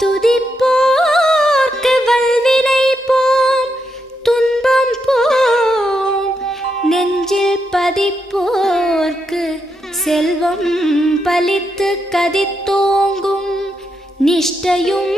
துதிப்போர்க்கு வல்வினை போம் துன்பம் போம். நெஞ்சில் பதிப்போர்க்கு செல்வம் பலித்து கதித்தோங்கும். நிஷ்டையும்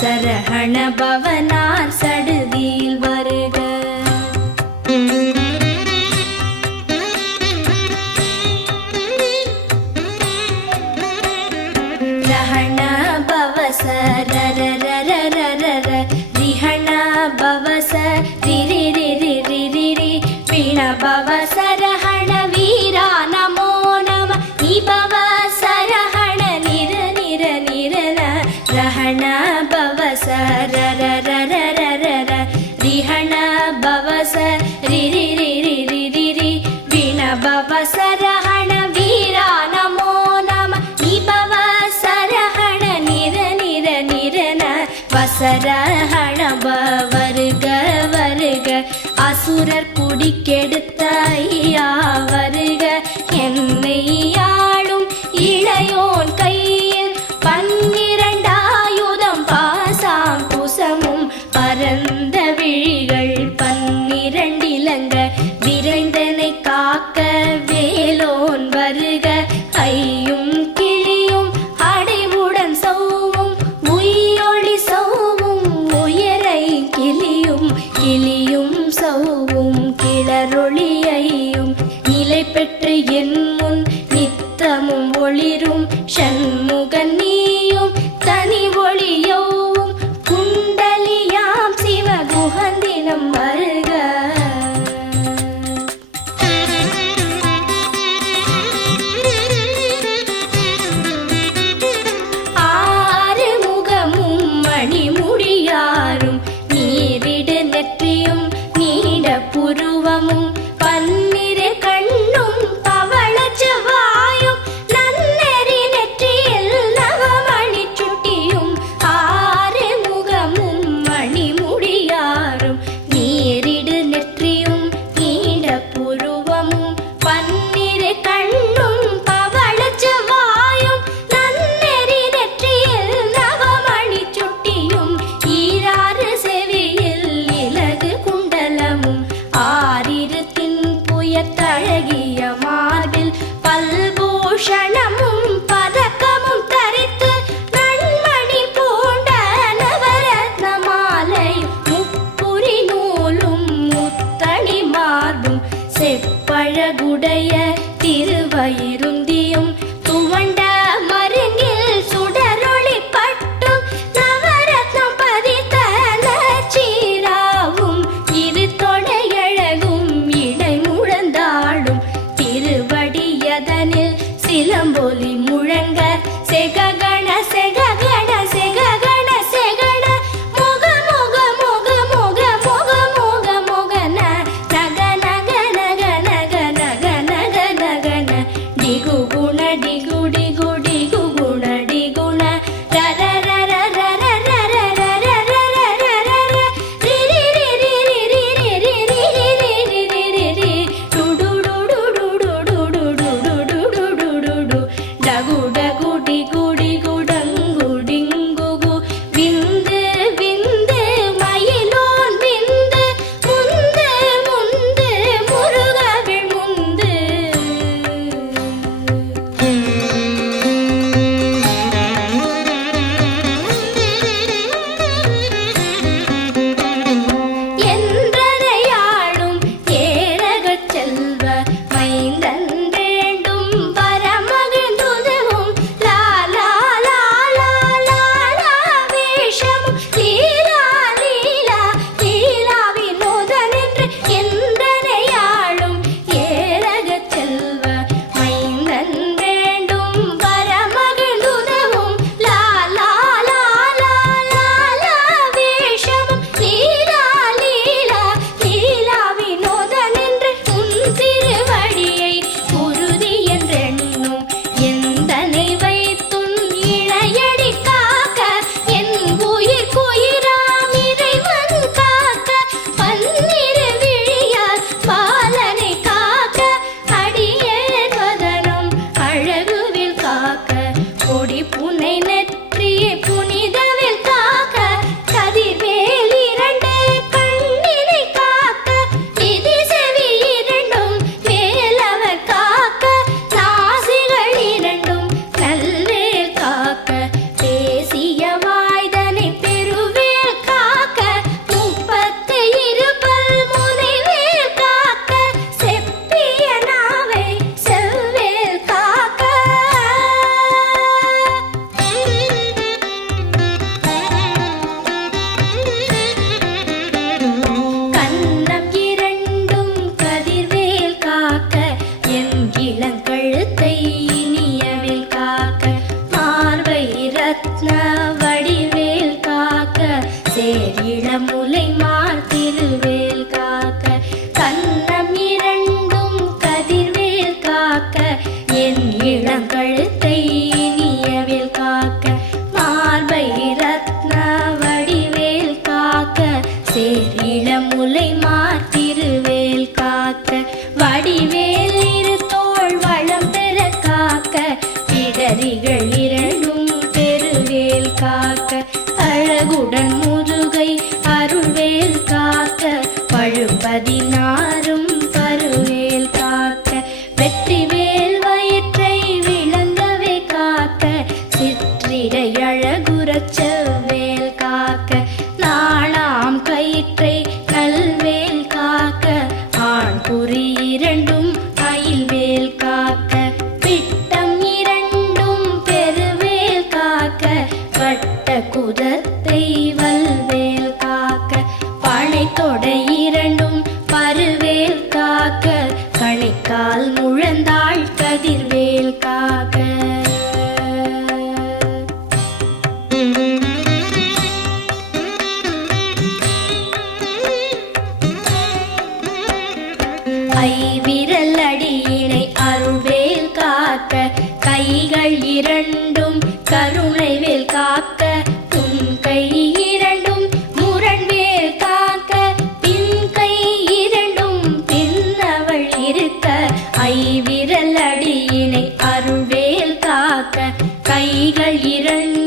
சரஹண பவனார் சடுதியில் வ அசுரர் குடிக்கெடுத்த பெரும் சண்முகன் நீ இளம்பொலி முழங்க செககண செக குதத்தை காக்க கைகள் இரண்டு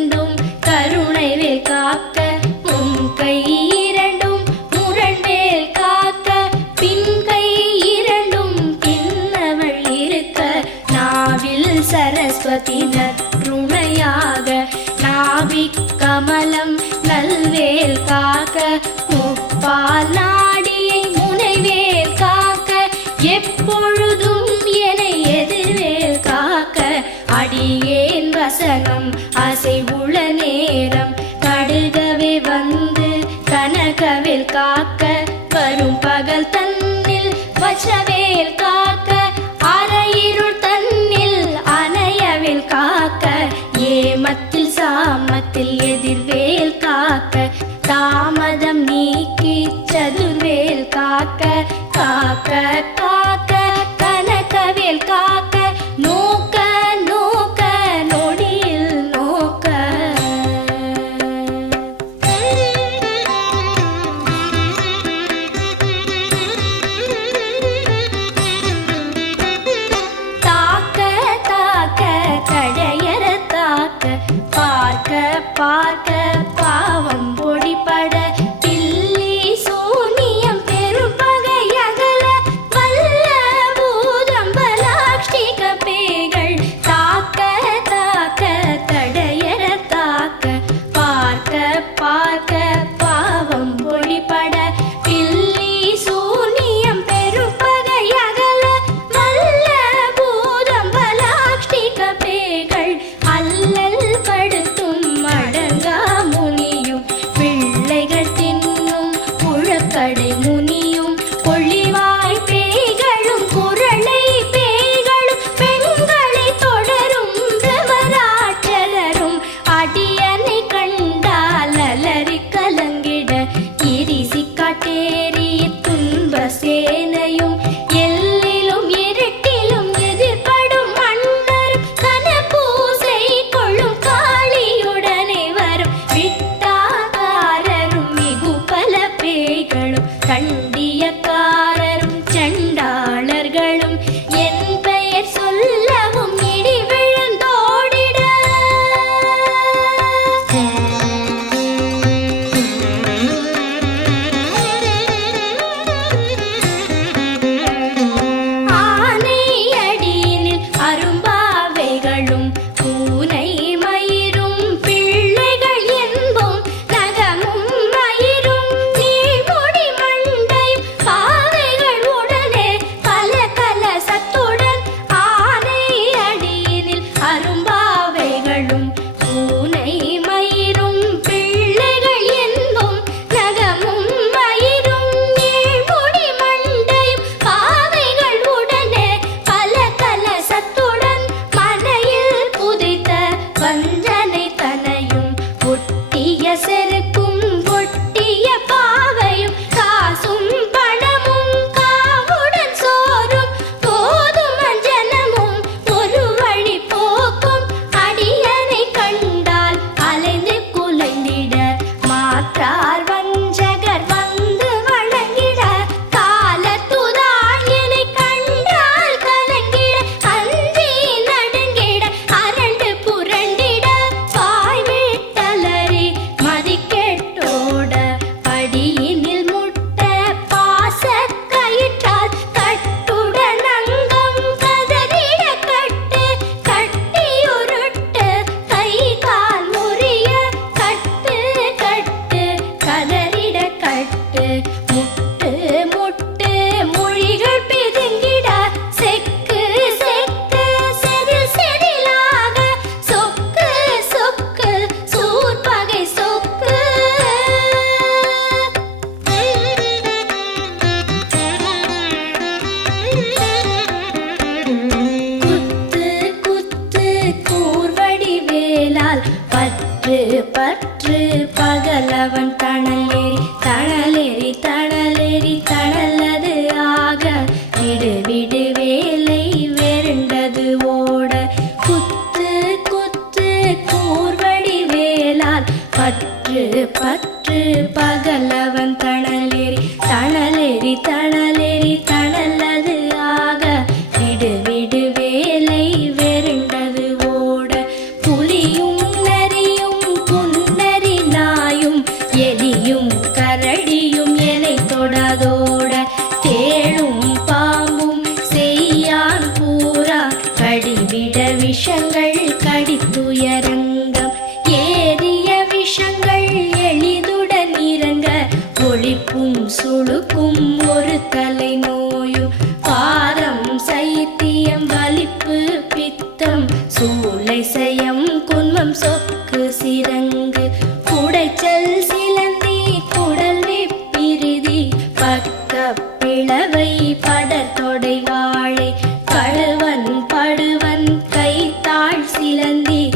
feliz.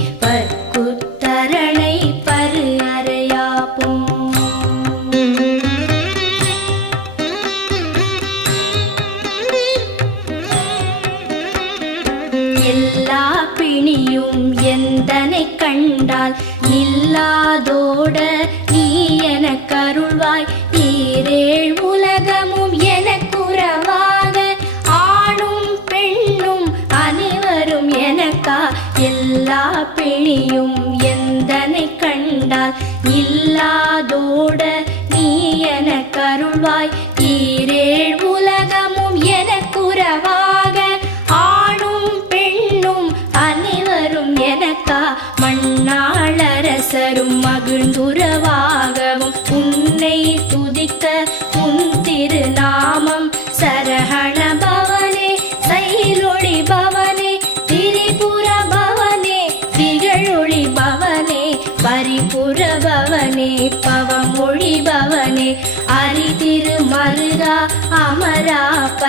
இனியும் எந்தனை கண்டால் இல்லாதோட நீ என கருள்வாய். ஈரேழ்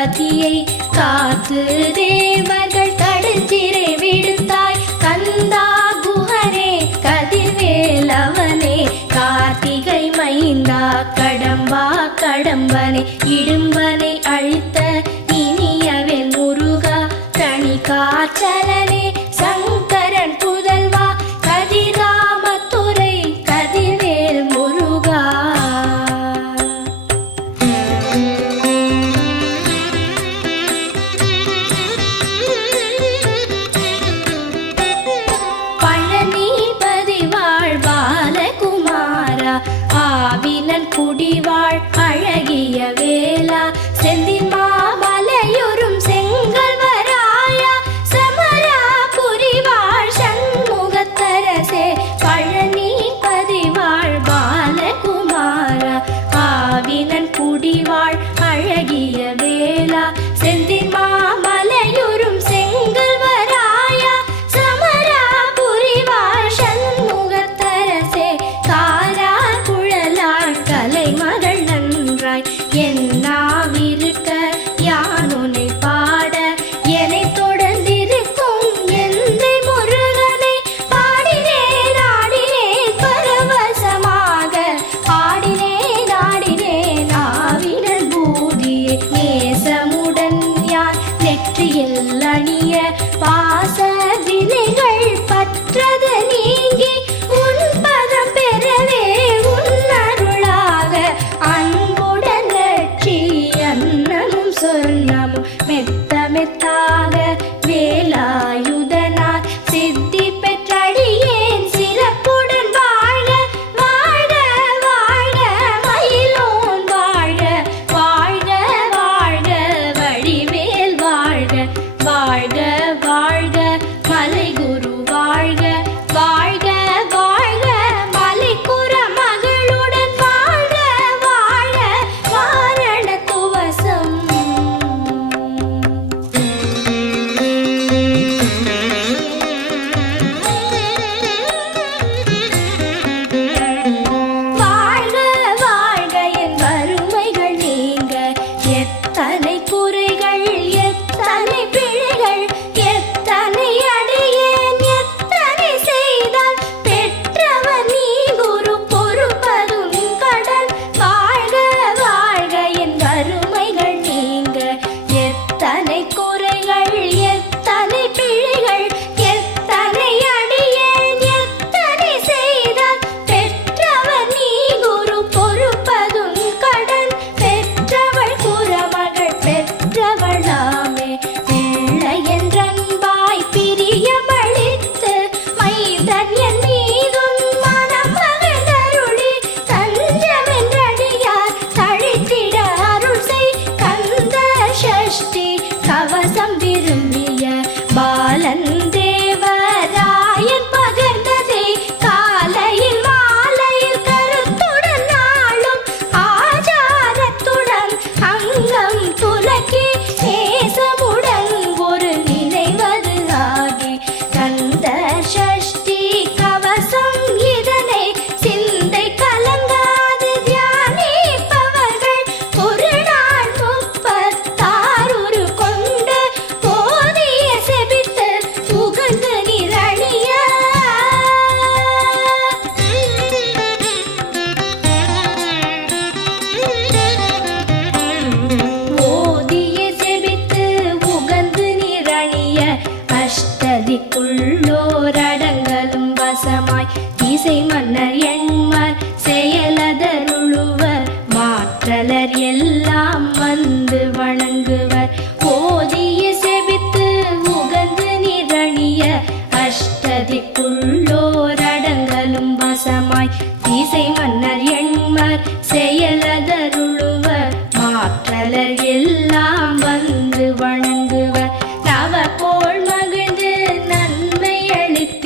ஜாதியை காத்து தேவர்கள் தடுத்திரை விடுத்தாய். கந்தா குஹரே கதிர்வேலவனே கார்த்திகை மைந்தா கடம்பா கடம்பனை. இடும்பனை அழித்த இனியவே முருகா தனி காச்சலனே சங்க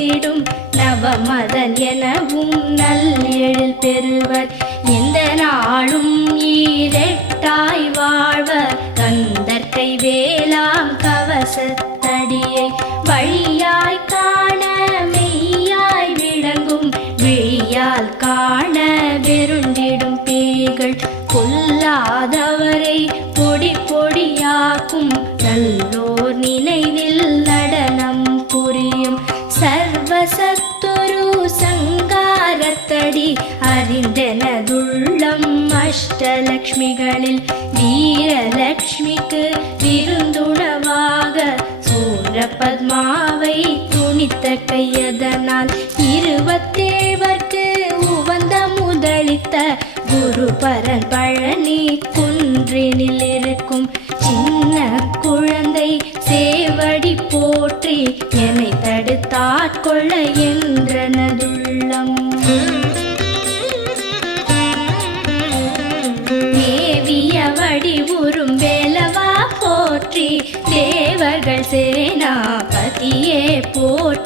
அளித்திடும் நவமதன் எனவும் நல் எழில் பெறுவர். எந்த நாளும் ஈரெட்டாய் வாழ்வர் கந்தற்கை வேளாம் கவசத்தடியை வழியாய் காண மெய்யாய் விளங்கும் விழியால் காண வெருண்டிடும் பேய்கள் கொல்லாதவரை பொடி பொடியாக்கும் நல்லோர் நினைவில் அஷ்டலக்ஷ்மிகளில் வீரலக்ஷ்மிக்கு விருந்துணவாக சூரபத்மாவை துணித்த கையதனால் இருபத்தேழ்வர்க்கு உவந்த முதலித்த குரு பரன் பழனி குன்றினில் இருக்கும் சின்ன குழந்தை சேவடி போற்றி என்னை தடுத்தாட்கொள்ள என்றனது.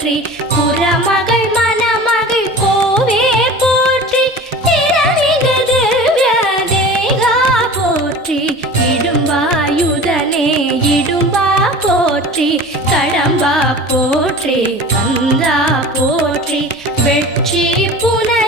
போற்றி. புறமகள் மணமகள் கோவே போற்றி. திறமிகது திவ்ய போற்றி. இடும்பாயுதனே இடும்பா போற்றி. கடம்பா போற்றி கந்தா போற்றி. வெற்றி புனர்